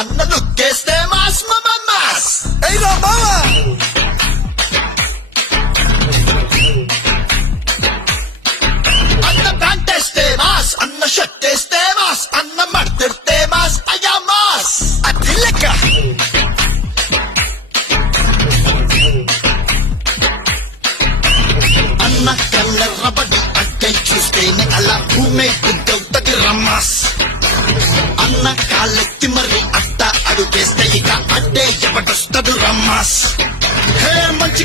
అన్న లుక్కేస్తే mass mass అన్న ప్యాంటేస్తే mass అన్న షర్ట్ వేస్తే మాస్ అన్న మర్తిడితే మాస్ అయ్యా మాస్ అది లెక్క అన్న కళ్ళెర్రబడి అక్కై చూస్తేనే అలా భూమే గుద్దవుతది రమ్మాస్ అన్న కాళ్ళెత్తి మరి అట్ట అడుగేస్తే ఇక అడ్డే ఎవడొస్తడు రమ్మాస్ హే మంచి